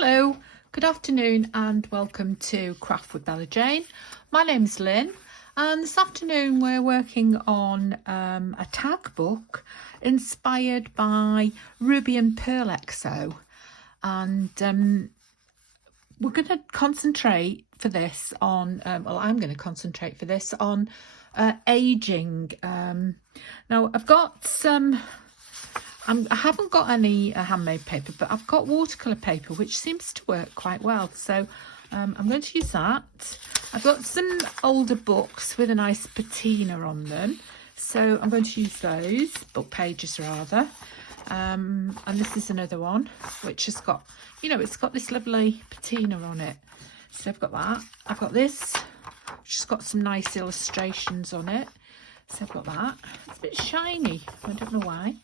Hello, good afternoon and welcome to Craft with Bella Jane. My name's Lynn and this afternoon we're working on a tag book inspired by Ruby and Pearl XO, and we're going to concentrate for this on, I'm going to concentrate for this on aging. Now I've got some... I haven't got any handmade paper, but I've got watercolour paper, which seems to work quite well. So I'm going to use that. I've got some older books with a nice patina on them. So I'm going to use those, book pages rather. And this is another one, which has got, you know, it's got this lovely patina on it. So I've got that. I've got this, which has got some nice illustrations on it. So I've got that. It's a bit shiny. I don't know why.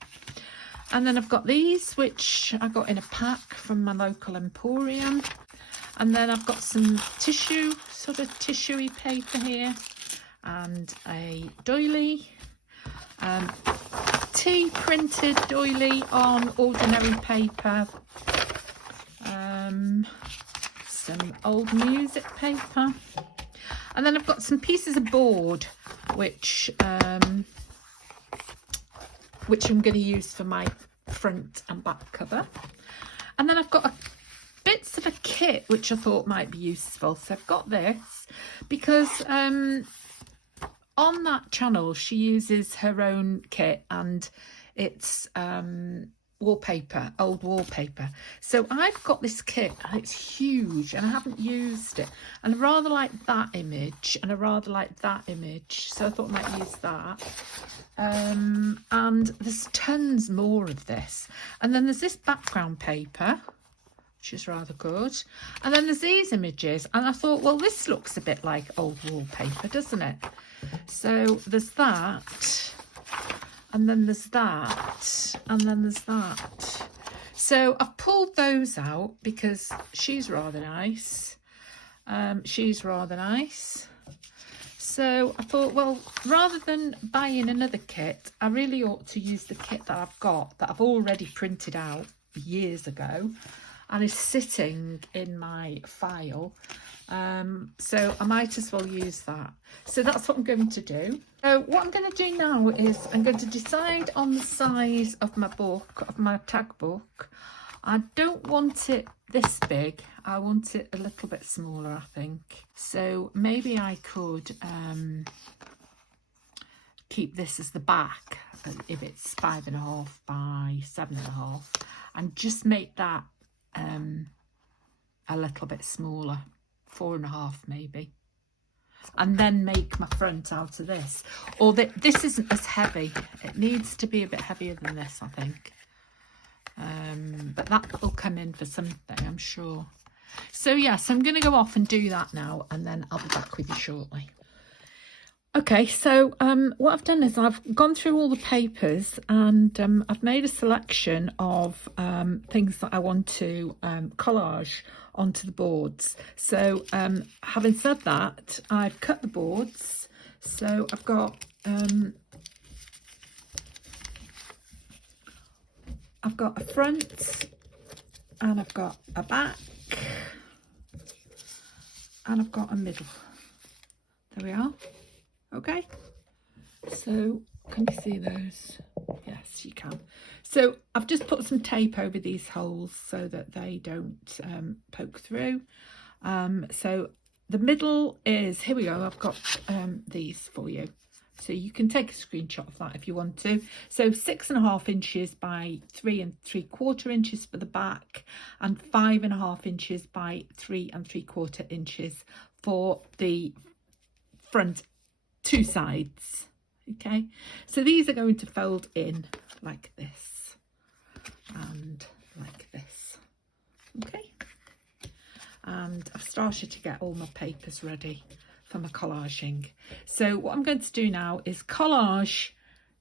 And then I've got these, which I got in a pack from my local emporium. And then I've got some tissue, sort of tissuey paper here, and a doily, tea printed doily on ordinary paper, some old music paper, and then I've got some pieces of board, which I'm going to use for my front and back cover. And then I've got bits of a kit which I thought might be useful. So I've got this because on that channel she uses her own kit, and it's wallpaper, old wallpaper. So I've got this kit and it's huge and I haven't used it, and I rather like that image and I rather like that image, so I thought I might use that. And there's tons more of this, and then there's this background paper which is rather good, and then there's these images, and I thought, well, this looks a bit like old wallpaper, doesn't it? So there's that, and then there's that, and then there's that. So I've pulled those out because she's rather nice. She's rather nice. So I thought, well, rather than buying another kit, I really ought to use the kit that I've got, that I've already printed out years ago and is sitting in my file. So I might as well use that. So that's what I'm going to do. So what I'm going to do now is I'm going to decide on the size of my book, of my tag book. I don't want it this big. I want it a little bit smaller, I think. So maybe I could keep this as the back, if it's 5.5 by 7.5, and just make that a little bit smaller, 4.5 maybe, and then make my front out of this. Or this isn't as heavy, it needs to be a bit heavier than this, I think. But that will come in for something, I'm sure. So yes, I'm going to go off and do that now, and then I'll be back with you shortly. Okay, so what I've done is I've gone through all the papers, and I've made a selection of things that I want to collage onto the boards. So having said that, I've cut the boards. So I've got a front, and I've got a back, and I've got a middle. There we are. Okay, so can you see those? Yes, you can. So I've just put some tape over these holes so that they don't poke through. So the middle is, here we go, I've got these for you. So you can take a screenshot of that if you want to. So 6.5 inches by 3 3/4 inches for the back, and 5.5 inches by 3 3/4 inches for the front two sides. Okay, so these are going to fold in like this and like this. Okay, and I've started to get all my papers ready for my collaging. So what I'm going to do now is collage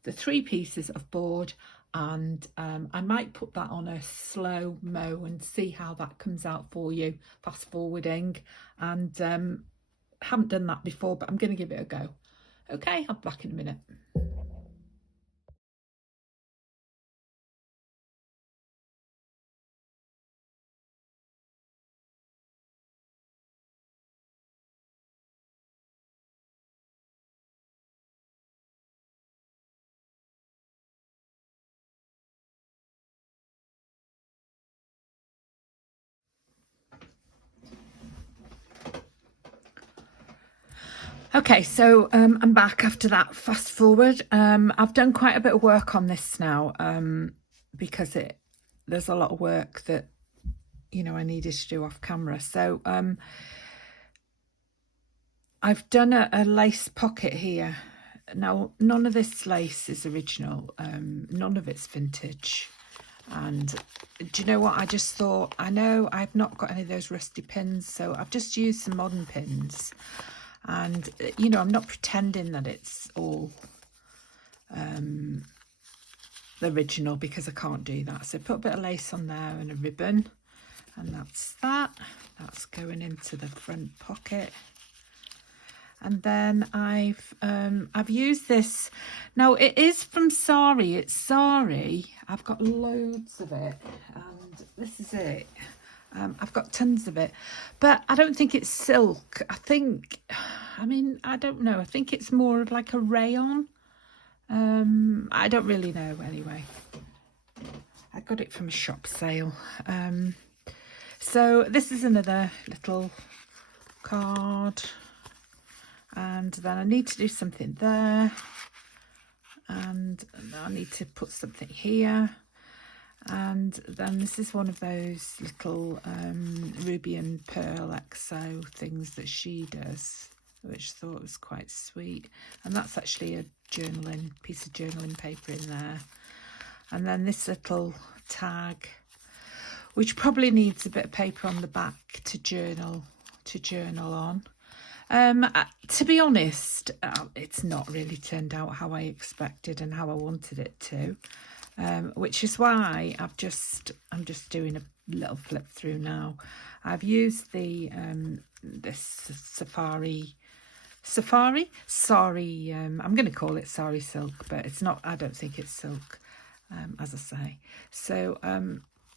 the 3 pieces of board, and I might put that on a slow mo and see how that comes out for you, fast forwarding, and haven't done that before, but I'm going to give it a go. Okay, I'll be back in a minute. Okay, so I'm back after that fast forward. I've done quite a bit of work on this now because there's a lot of work that, you know, I needed to do off camera. So I've done a lace pocket here. Now, none of this lace is original. None of it's vintage. And do you know what? I just thought, I know I've not got any of those rusty pins, so I've just used some modern pins. And, you know, I'm not pretending that it's all original because I can't do that. So put a bit of lace on there and a ribbon. And that's that. That's going into the front pocket. And then I've used this. Now it is from Sari. It's Sari. I've got loads of it, and this is it. I've got tons of it, but I don't think it's silk. I mean, I don't know. I think it's more of like a rayon. I don't really know. Anyway, I got it from a shop sale. So this is another little card. And then I need to do something there, and I need to put something here, and then this is one of those little ruby and pearl XO things that she does, which I thought was quite sweet. And that's actually a piece of journaling paper in there. And then this little tag, which probably needs a bit of paper on the back to journal on. To be honest, it's not really turned out how I expected and how I wanted it to, which is why I'm just doing a little flip through now. I've used the this safari. Sorry, I'm going to call it Sari silk, but it's not. I don't think it's silk, as I say. So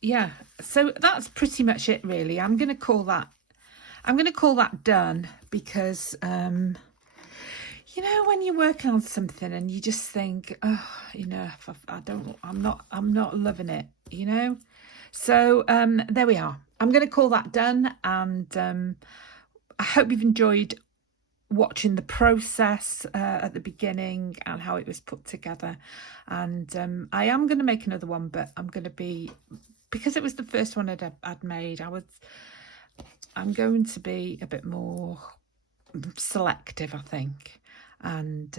yeah, so that's pretty much it, really. I'm going to call that done because, you know, when you're working on something and you just think, oh, enough, I'm not loving it, you know? So, there we are. I'm going to call that done. And, I hope you've enjoyed watching the process, at the beginning and how it was put together. And, I am going to make another one, but I'm going to because it was the first one I'd made, I'm going to be a bit more selective, I think. And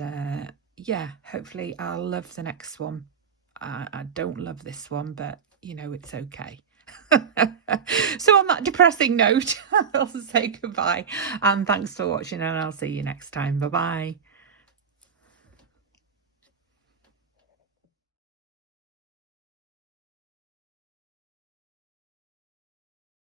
yeah, hopefully I'll love the next one. I don't love this one, but, you know, it's okay. So on that depressing note, I'll say goodbye. And thanks for watching, and I'll see you next time. Bye-bye.